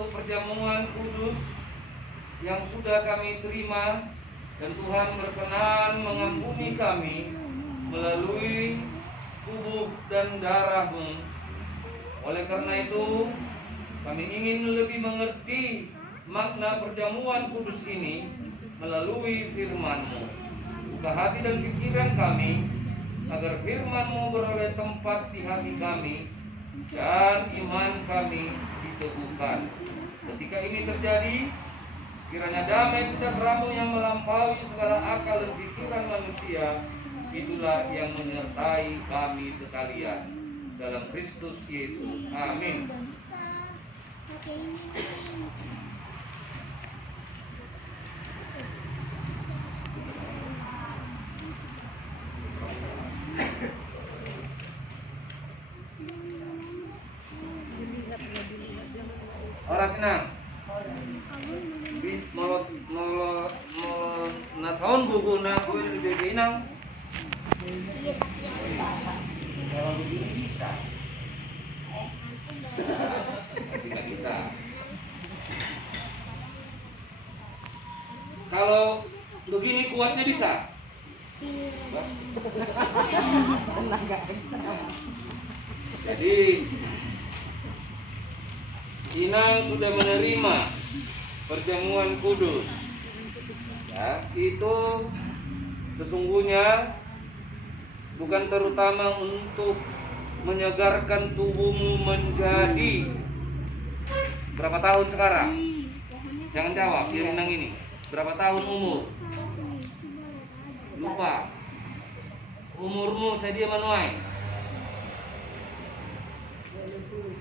untuk perjamuan kudus yang sudah kami terima, dan Tuhan berkenan mengampuni kami melalui tubuh dan darah-Mu. Oleh karena itu, kami ingin lebih mengerti makna perjamuan kudus ini melalui firman-Mu. Buka hati dan pikiran kami, agar firman-Mu beroleh tempat di hati kami, dan iman kami diteguhkan. Ketika ini terjadi, kiranya damai sejahtera-Mu yang melampaui segala akal dan pikiran manusia, itulah yang menyertai kami sekalian. Dalam Kristus Yesus. Amin. Orang senang. Bis molot nasaon buku na kuwi di inang. Kalau begini bisa. Tidak bisa. Kalau begini kuatnya bisa. Jadi Inang sudah menerima perjamuan kudus. Ya, itu sesungguhnya bukan terutama untuk menyegarkan tubuhmu menjadi berapa tahun sekarang? Jangan jawab, biar Inang ini. Berapa tahun umur? Lupa. Umurmu saya dia manuai.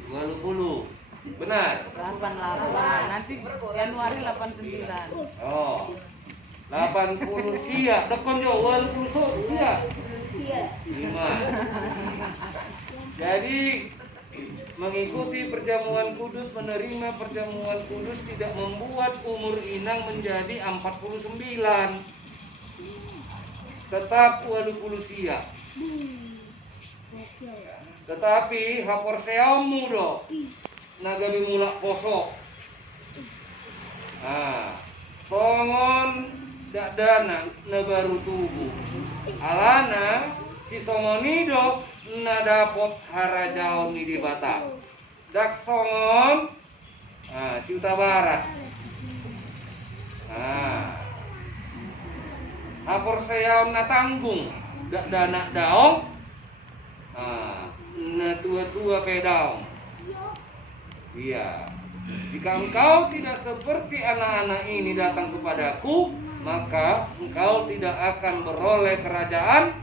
20. Benar? 88. Nanti Januari 89. Oh. 80 siap. Depan jo 80 siap. 5. Jadi mengikuti perjamuan kudus, menerima perjamuan kudus tidak membuat umur Inang menjadi 49. Tetap 20 siap. Tetapi hapor seamu do nagabi mulak posok. Songon dak dana na baru tubuh. Alana si songonido na dapot harajao ni di Batam. Dak songon si Uta Barat. Hapor seaon na tanggung dak dana daong. Na tua-tua pedang. Iya. Jika engkau tidak seperti anak-anak ini datang kepadaku, maka engkau tidak akan beroleh kerajaan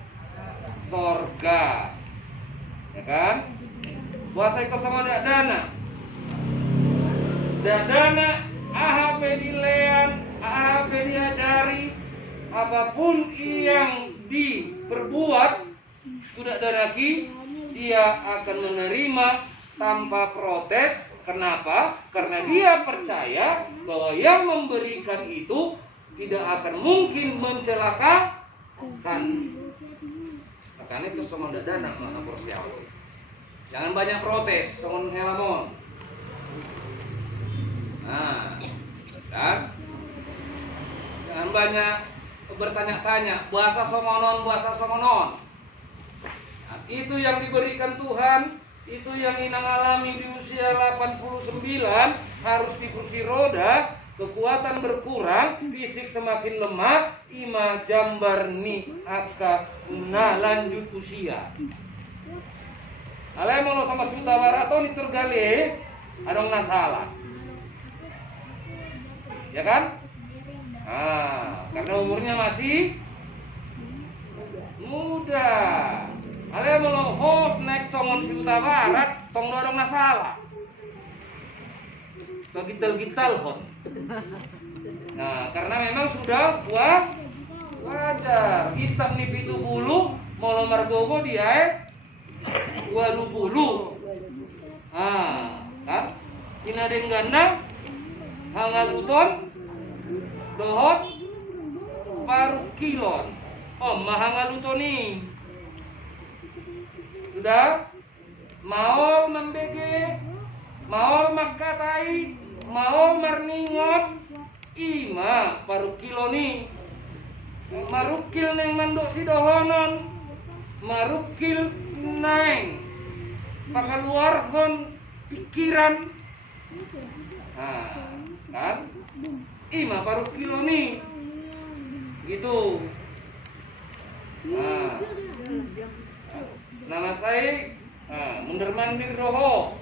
sorga. Ya kan? Puasa ikut sama dana. Dana AHP dilean, AHP diajari, apapun yang diperbuat sudah daraki, dia akan menerima tanpa protes. Kenapa? Karena dia percaya bahwa yang memberikan itu tidak akan mungkin mencelakakan. Makanya itu sama dana mana persiapan. Jangan banyak protes, songon helamon. Dan jangan banyak bertanya-tanya, bahasa somonon. Itu yang diberikan Tuhan, itu yang Inang alami di usia 89, harus di kursi roda, kekuatan berkurang, fisik semakin lemah, ima jambar ni aka na lanjut usia. Alay mau sama Suta Barato ni turgale, adong nasalah. Ya kan? Karena umurnya masih muda. Alay mau host next songon si Uta Barat, tong dorong masalah. Bagital-gital hot. Karena memang sudah wajar. Hitam nih pitu bulu, mau lemar gogo dia 20. Kan? Inaden ganda, hangaluton, dohot, paru kilon. Mahangaluton nih. Sudah mau membege, mau makatai, mau marningot ima parukiloni marukil neng mandok sidohonon marukil neng pakaluarhon pikiran kan ima parukiloni gitu. Nama saya mundur mandir roho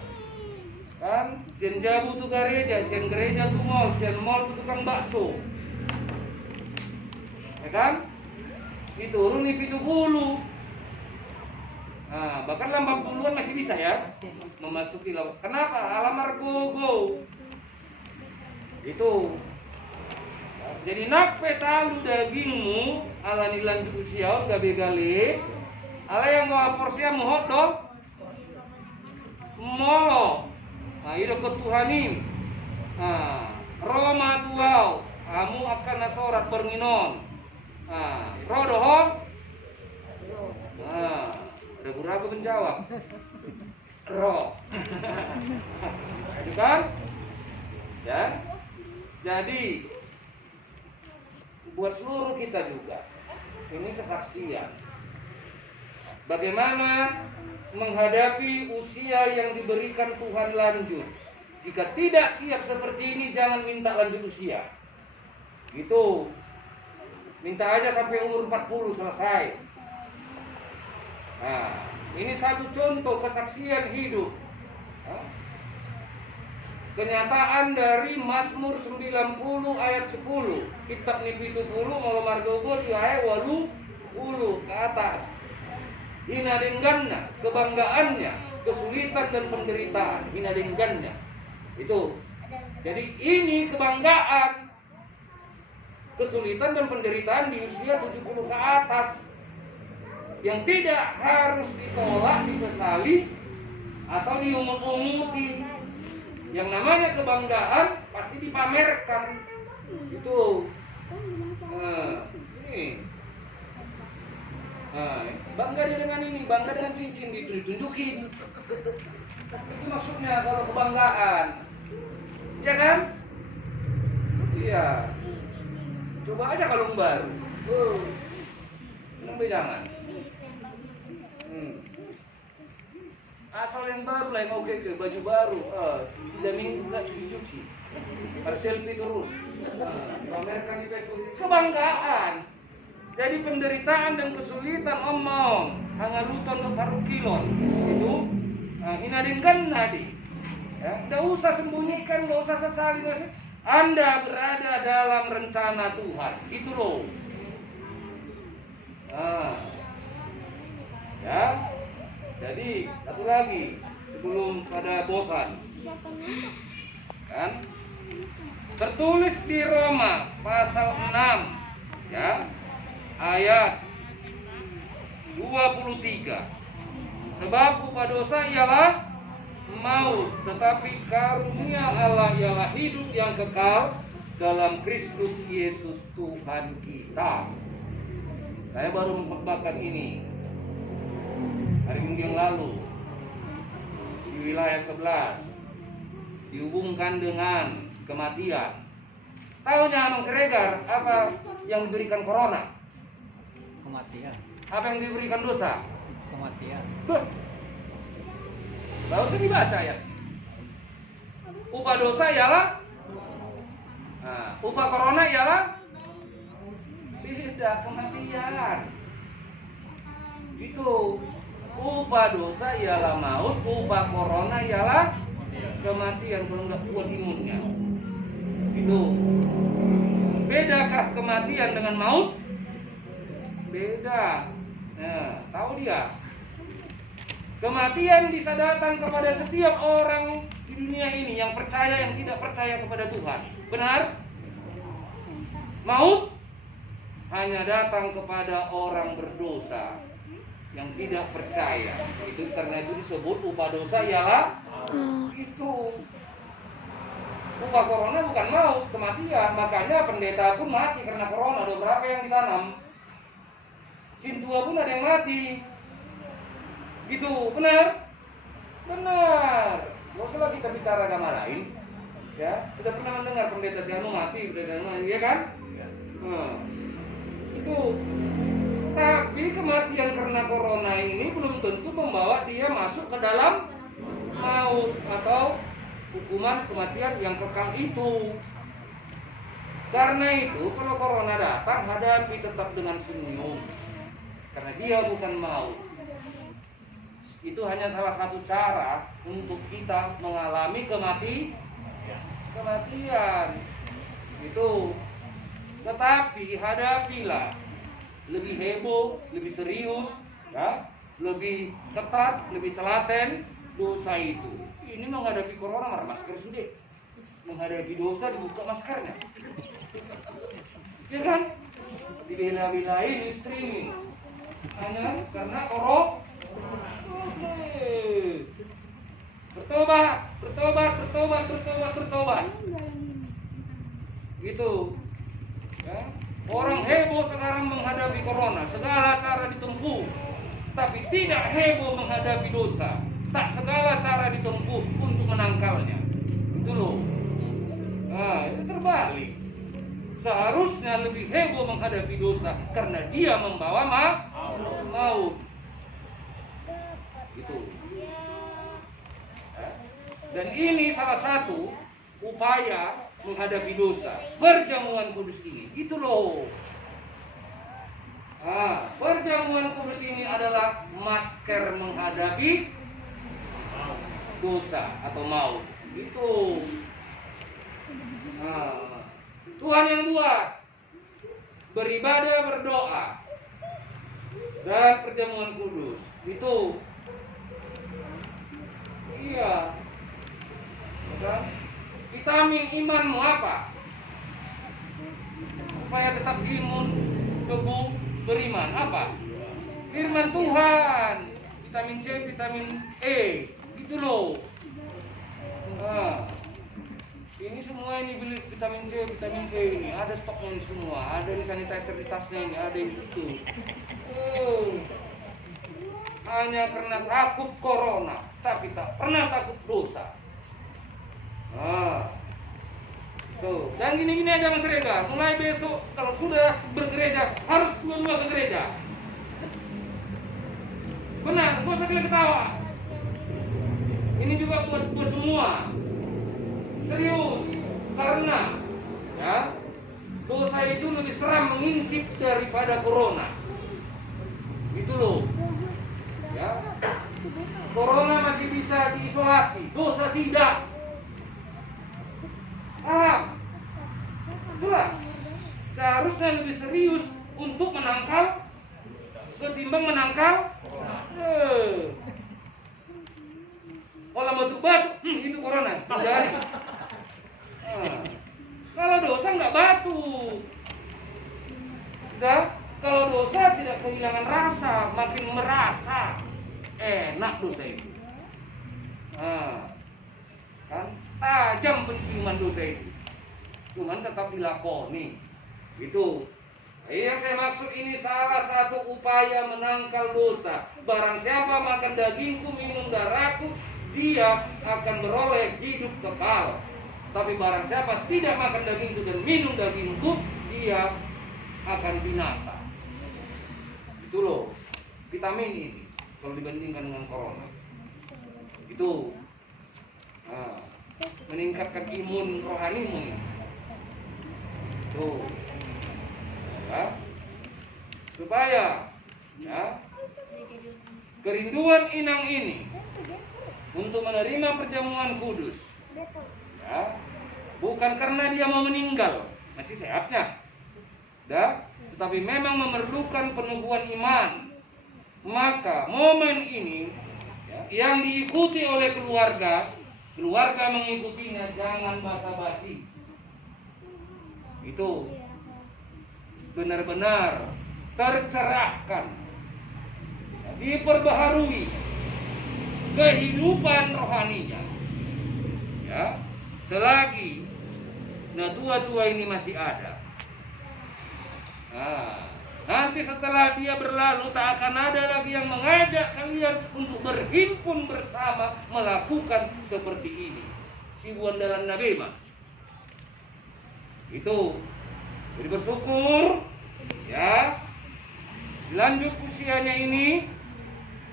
kan, sian jabu tu gereja, sian gereja tu mall, sian mall tu tukang bakso, ya kan? Diturun di pitu bulu. Bahkan 80-an masih bisa ya memasuki laut. Kenapa? Alamar gogo. Itu. Jadi nak petalu dagingmu ala nilan usia gabe gale. Ala yang mau porsia mohot dong. Molo. Itu ketuhanin. Roma tuau. Kamu akan nasorat perminon. Rodoh. Ragu-ragu menjawab. Roh. Itu kan? Ya. Jadi buat seluruh kita juga ini kesaksian bagaimana menghadapi usia yang diberikan Tuhan lanjut. Jika tidak siap seperti ini, jangan minta lanjut usia gitu, minta aja sampai umur 40 selesai. Ini satu contoh kesaksian hidup. Kenyataan dari Mazmur 90 ayat 10. Kitab ni 70 mau margogo di ayat 80 ke atas. Hina dengganna, kebanggaannya, kesulitan dan penderitaan. Hina dengganna. Itu. Jadi ini kebanggaan, kesulitan dan penderitaan di usia 70 ke atas. Yang tidak harus ditolak, disesali, atau diumut-umuti. Yang namanya kebanggaan pasti dipamerkan. Itu. Ini. Bangga dia dengan ini, bangga dengan cincin ditunjukin. Itu maksudnya kalau kebanggaan. Ya kan? Iya. Coba aja kalung baru. Kenapa jangan? Asal yang baru lah yang oke ke baju baru, 3 minggu gak cuci-cuci, harus selfie terus, pamerkan di Facebook, kebanggaan. Jadi penderitaan dan kesulitan omong, hangalutan ke parukilon, itu, hinadingkan nadi, ya, gak usah sembunyikan, gak usah sesali, Anda berada dalam rencana Tuhan, itu loh. Ya. Jadi satu lagi sebelum pada bosan, kan? Tertulis di Roma pasal 6, ya, ayat 23. Sebab upah dosa ialah maut, tetapi karunia Allah ialah hidup yang kekal dalam Kristus Yesus Tuhan kita. Saya baru mengkhotbahkan ini hari Minggu yang lalu di wilayah 11, dihubungkan dengan kematian. Tahunya Abang Siregar apa yang diberikan corona? Kematian. Apa yang diberikan dosa? Kematian. Gak usah dibaca ya. Upah dosa ialah, upah corona ialah beda, kematian. Gitu. Upah dosa ialah maut, upah corona ialah kematian kalau nggak kuat imunnya. Itu. Bedakah kematian dengan maut? Beda. Tahu dia. Kematian bisa datang kepada setiap orang di dunia ini yang percaya, yang tidak percaya kepada Tuhan. Benar? Maut hanya datang kepada orang berdosa yang tidak percaya. Itu karena itu disebut upah dosa ialah itu. Upah corona bukan maut, kematian. Makanya pendeta pun mati karena corona. Ada berapa yang ditanam? Cintua pun ada yang mati. Gitu, benar? Benar. Gak usah kita bicara agama lain. Ya, sudah pernah mendengar pendeta si anu mati, iya kan? Nah, itu. Tapi kematian karena corona ini belum tentu membawa dia masuk ke dalam maut atau hukuman kematian yang kekal itu. Karena itu kalau corona datang, hadapi tetap dengan senyum. Karena dia bukan maut. Itu hanya salah satu cara untuk kita mengalami kematian. Itu. Tetapi hadapilah lebih heboh, lebih serius, ya, lebih ketat, lebih telaten dosa itu. Ini menghadapi corona marah masker sudah. Menghadapi dosa dibuka maskernya. Ya kan? Dibela-belain streaming. Hanya karena korok. Bertobat. Gitu. Ya. Orang heboh sekarang menghadapi corona, segala cara ditempuh, tapi tidak heboh menghadapi dosa. Tak segala cara ditempuh untuk menangkalnya. Itu loh. Nah, itu terbalik. Seharusnya lebih heboh menghadapi dosa karena dia membawa maut. Itu. Dan ini salah satu upaya menghadapi dosa. Perjamuan kudus ini, itu loh. Nah, perjamuan kudus ini adalah masker menghadapi dosa atau maut. Itu. Nah, Tuhan yang buat. Beribadah, berdoa. Dan perjamuan kudus. Itu. Iya. Bukan? Vitamin imanmu apa? Supaya tetap imun, teguh, beriman. Apa? Firman Tuhan. Vitamin C, vitamin E. Gitu loh. Nah, ini semua ini beli vitamin C, vitamin E ini. Ada stoknya ini semua. Ada di sanitizer di tasnya ini. Ada di situ. Hanya karena takut corona, tapi tak pernah takut dosa. Nah, tuh. Dan gini-gini aja Mas Reza. Mulai besok kalau sudah bergereja harus dua-dua ke gereja. Benar, gak usah kalian ketawa. Ini juga buat semua. Serius, karena ya dosa itu lebih seram mengintip daripada corona. Gitu loh. Ya. Corona masih bisa diisolasi, dosa tidak. Itulah seharusnya lebih serius untuk menangkal ketimbang menangkal kalau batu-batu itu corona dari. Kalau dosa nggak batu, udah. Kalau dosa tidak kehilangan rasa, makin merasa enak dosa itu. Kan tajam penciuman dosa itu, cuman tetap dilakoni. Itu yang saya maksud, ini salah satu upaya menangkal dosa. Barang siapa makan dagingku, minum darahku, dia akan beroleh hidup kekal. Tapi barang siapa tidak makan dagingku dan minum dagingku, dia akan binasa. Itu loh vitamin ini kalau dibandingkan dengan corona. Itu meningkatkan imun rohanimu ini. Tuh. Ya. Supaya ya, kerinduan inang ini untuk menerima perjamuan kudus, ya, bukan karena dia mau meninggal, masih sehatnya, tetapi memang memerlukan penubuhan iman. Maka momen ini ya, yang diikuti oleh keluarga mengikutinya, jangan basa-basi. Itu benar-benar tercerahkan, diperbaharui kehidupan rohaninya. Ya, selagi tua-tua ini masih ada. Nanti setelah dia berlalu, tak akan ada lagi yang mengajak kalian untuk berhimpun bersama melakukan seperti ini. Sibuan dalam Nabi mah. Itu. Jadi bersyukur ya. Lanjut usianya ini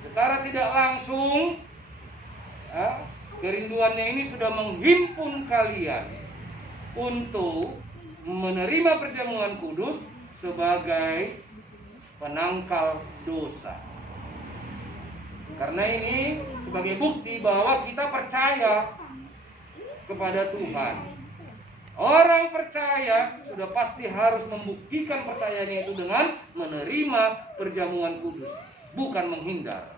secara tidak langsung ya, kerinduannya ini sudah menghimpun kalian untuk menerima perjamuan kudus sebagai penangkal dosa. Karena ini sebagai bukti bahwa kita percaya kepada Tuhan. Orang percaya sudah pasti harus membuktikan percayaannya itu dengan menerima perjamuan kudus, bukan menghindar.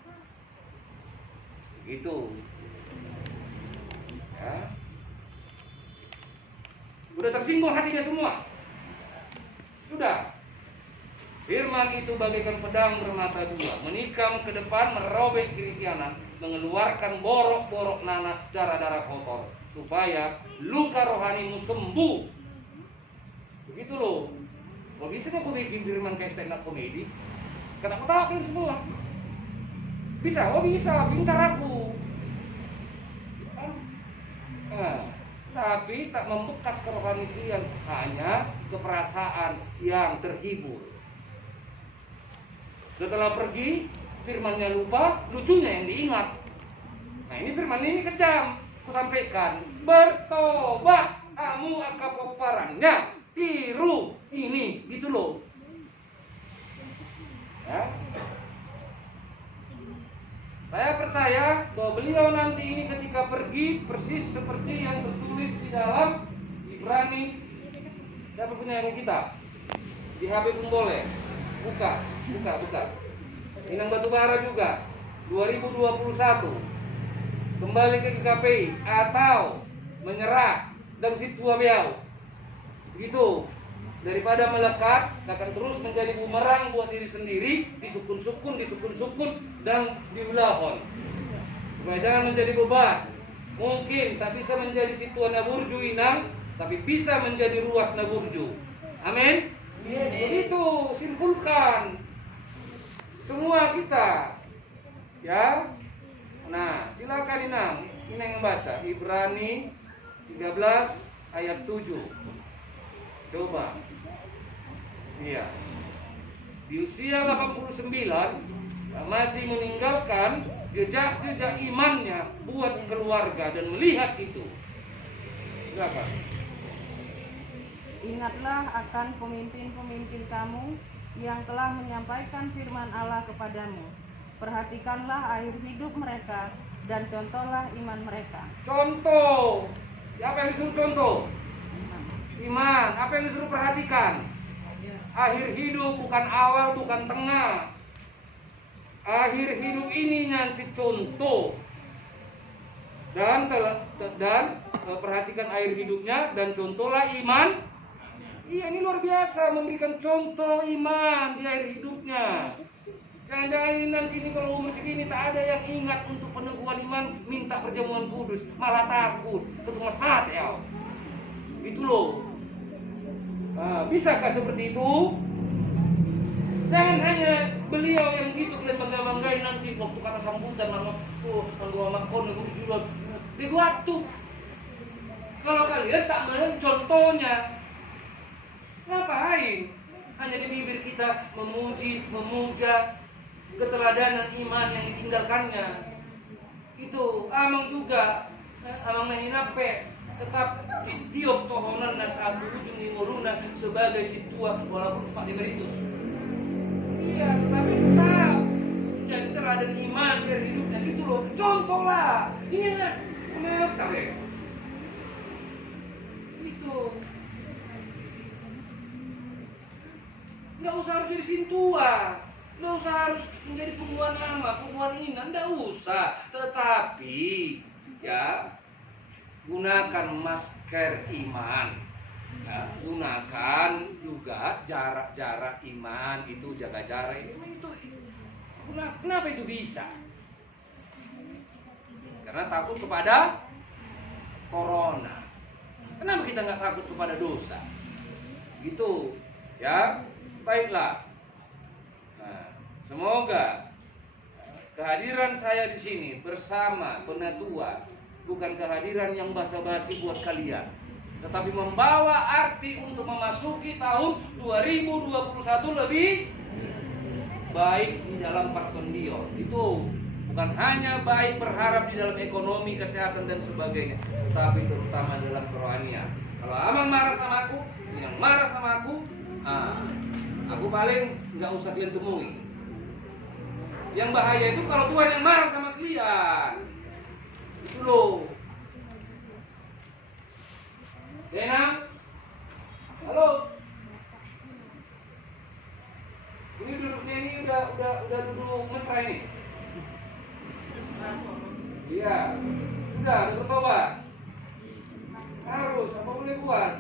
Gitu. Ya. Sudah tersinggung hatinya semua. Sudah. Firman itu bagaikan pedang bermata dua, menikam ke depan, merobek kiri kanan, mengeluarkan borok-borok nanah, darah-darah kotor, supaya luka rohanimu sembuh. Begitu loh. Kok bisa kau bikin firman kayak stand up komedi? Karena aku tahu kalian semua. Bisa, oh bisa, pintar aku. Nah, tapi tak membekas ke rohani kalian, hanya keperasaan yang terhibur. Setelah pergi, firmannya lupa, lucunya yang diingat. Nah ini firman ini kejam. Aku sampaikan, bertobat kamu akan peparannya, tiru ini, gitu loh. Ya. Saya percaya bahwa beliau nanti ini ketika pergi persis seperti yang tertulis di dalam Ibrani. Siapa punya yang kita? Di HP pun boleh. Buka. Inang Batubara juga 2021 kembali ke GKPI atau menyerah dan situa biau. Begitu. Daripada melekat akan terus menjadi bumerang buat diri sendiri, disukun-sukun dan diulahon. Supaya jangan menjadi beban. Mungkin tak bisa menjadi situa naburju inang, tapi bisa menjadi ruas naburju. Amin. Begitu simpulkan semua kita, ya. Nah, silakan Inang yang baca Ibrani 13 ayat 7. Coba. Iya. Di usia 89 masih meninggalkan jejak-jejak imannya buat keluarga dan melihat itu. Silakan. Ingatlah akan pemimpin-pemimpin kamu yang telah menyampaikan firman Allah kepadamu. Perhatikanlah akhir hidup mereka dan contohlah iman mereka. Contoh. Apa yang disuruh contoh? Iman. Apa yang disuruh perhatikan? Akhir hidup, bukan awal, bukan tengah. Akhir hidup ini nanti contoh. Dan perhatikan akhir hidupnya dan contohlah iman. Iya, ini luar biasa memberikan contoh iman di akhir hidupnya. Jangan-jangan nanti ini kalau umur segini tak ada yang ingat untuk peneguhan iman, minta perjamuan kudus, malah takut, ketumas hati ya. Itu loh. Nah, bisakah seperti itu? Jangan hanya beliau yang gitu kalian bangga-banggain nanti waktu kata sambutan nama makon guru juruan di waktu. Kalau kalian tak mencontohnya, ngapain? Hanya di bibir kita memuji, memuja keteladanan iman yang ditinggalkannya. Itu amang juga, amang mahinape tetap ditiup tohonan saat ujung dimuruna sebagai si tua walaupun sempat emeritus. Iya, tetapi tetap jadi teladan iman dari hidupnya gitu loh. Contohlah, ini kenapa ya? Itu nggak usah harus jadi sintua, nggak usah harus menjadi pembuat nama, pembuat inan, nggak usah. Tetapi ya gunakan masker iman, ya, gunakan juga jarak iman, itu jaga jarak itu. Kenapa itu bisa? Karena takut kepada corona. Kenapa kita nggak takut kepada dosa? Gitu, ya. Baiklah. Nah, semoga kehadiran saya di sini bersama penatua bukan kehadiran yang basa-basi buat kalian. tetapi membawa arti untuk memasuki tahun 2021 lebih baik di dalam pertondion. Itu bukan hanya baik berharap di dalam ekonomi, kesehatan dan sebagainya, tetapi terutama dalam kerohanian. Kalau Amang marah sama aku, yang marah sama aku, aku paling nggak usah kalian temui. Yang bahaya itu kalau Tuhan yang marah sama kalian. Itu loh. Dena, halo. Ini duduknya ini udah duduk mesra ini. Iya, udah bertobat. Harus, apa boleh buat?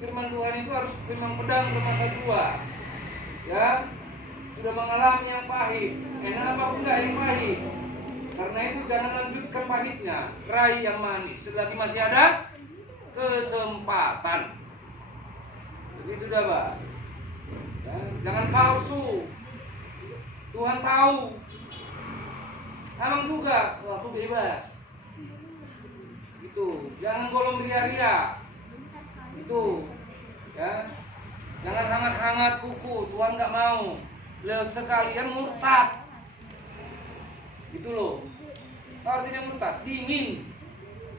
Firman Tuhan itu harus firman pedang bermata dua. Ya, sudah mengalami yang pahit. Enak apa enggak yang pahit? Karena itu jangan lanjutkan pahitnya, raih yang manis. Selagi masih ada kesempatan. Begitu dah, Pak. Ya, jangan palsu. Tuhan tahu. Abang juga, aku bebas. Gitu. Jangan golong ria-ria. Itu. Ya. Jangan hangat-hangat kuku. Tuhan nggak mau. Sekalian murtad. Gitu loh. Artinya murtad, dingin.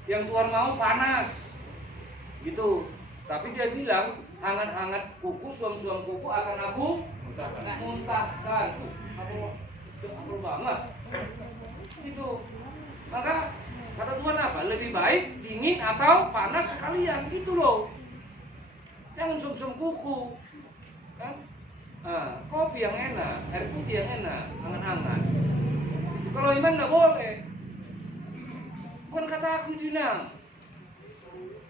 Yang Tuhan mau panas. Gitu. Tapi dia bilang hangat-hangat kuku, suam-suam kuku akan aku muntahkan. Aku banget. Itu. Maka kata Tuhan apa? Lebih baik dingin atau panas sekalian. Gitu loh. Jangan suam-suam kuku. Kan? Kopi yang enak, air putih yang enak, hangat-hangat. Kalau iman nggak boleh. Bukan kata aku itu Nang.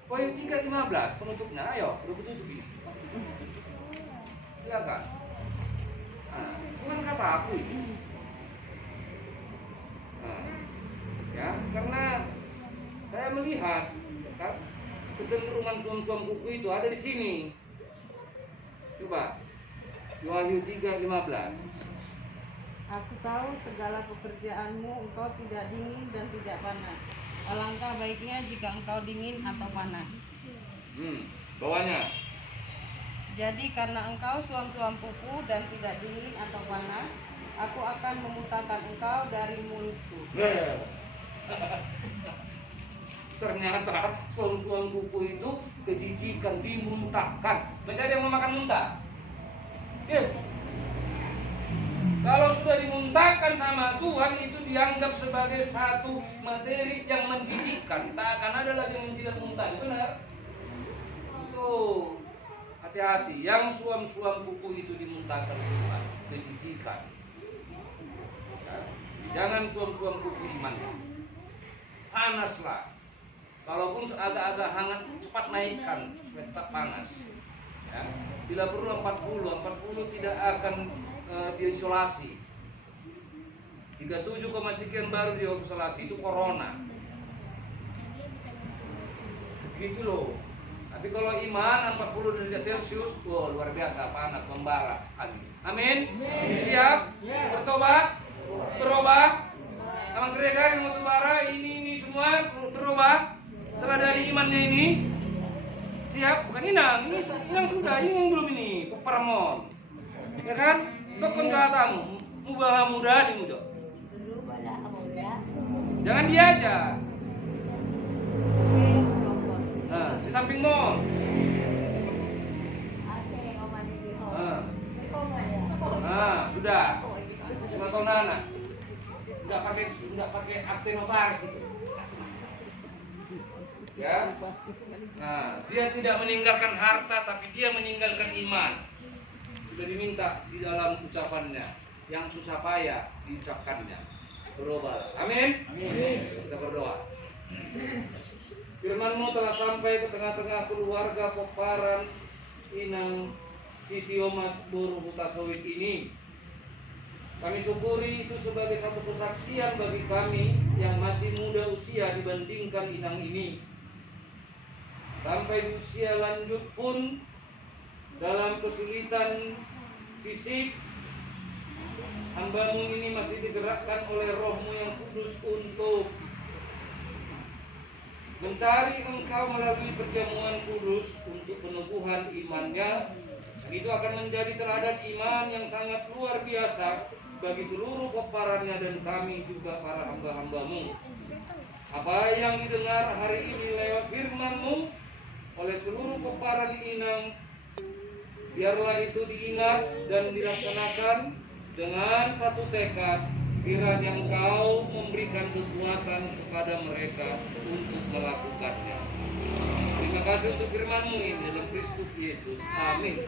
Wahyu 3:15 penutupnya, ayo, udah tutup ini. Silakan. Bukan kata aku ini. Ya, karena saya melihat kan, kecenderungan suam-suam kuku itu ada di sini. Coba, Wahyu 3:15. Aku tahu segala pekerjaanmu, engkau tidak dingin dan tidak panas. Alangkah baiknya jika engkau dingin atau panas. Bawahnya. Jadi karena engkau suam-suam kuku dan tidak dingin atau panas, aku akan memuntahkan engkau dari mulutku. Ternyata suam-suam kuku itu kejijikan, dimuntahkan. Masih ada yang mau makan muntah? Kalau sudah dimuntahkan sama Tuhan, itu dianggap sebagai satu materi yang menjijikkan. Tak akan ada lagi yang menjilat muntah. Benar? Itu hati-hati. Yang suam-suam kuku itu dimuntahkan Tuhan, kejijikan. Jangan suam-suam kuku iman. Panaslah. Kalaupun agak-agak hangat, cepat naikkan supaya tetap panas. Ya. Bila perlu 40 tidak akan diisolasi. 37, sekian baru diisolasi, itu corona. Gitu loh. Tapi kalau iman 40 derajat Celcius, luar biasa, panas, membara. Amin. Siap? Bertobat? Berubah? Abang Sregar yang mau bara, ini semua berubah. Setelah dari imannya ini, siap? Bukan Inang, ini yang sudah, ini yang belum ini, Paramon. Ya kan? Dokon jahatamu, mubah muda di muda. Jangan dia aja. Nah, di samping mall. Sudah. 5 tahun anak. Enggak pakai akte notaris itu. Ya. Nah, dia tidak meninggalkan harta, tapi dia meninggalkan iman. Sudah diminta di dalam ucapannya, yang susah payah diucapkannya. Berubah. Amin. Kita berdoa. Firman-Mu telah sampai ke tengah-tengah keluarga Poparan Inang Sitiomas Boru Hutasawit ini. Kami syukuri itu sebagai satu kesaksian bagi kami yang masih muda usia dibandingkan Inang ini. Sampai di usia lanjut pun dalam kesulitan fisik, hamba-Mu ini masih digerakkan oleh Roh-Mu yang kudus untuk mencari Engkau melalui perjamuan kudus untuk peneguhan imannya. Itu akan menjadi teladan iman yang sangat luar biasa bagi seluruh peparannya dan kami juga para hamba-hamba-Mu. Apa yang didengar hari ini lewat firman-Mu oleh seluruh peparan inang, biarlah itu diingat dan dilaksanakan dengan satu tekad. Kiranya Engkau memberikan kekuatan kepada mereka untuk melakukannya. Terima kasih untuk firman-Mu ini dalam Kristus Yesus. Amin.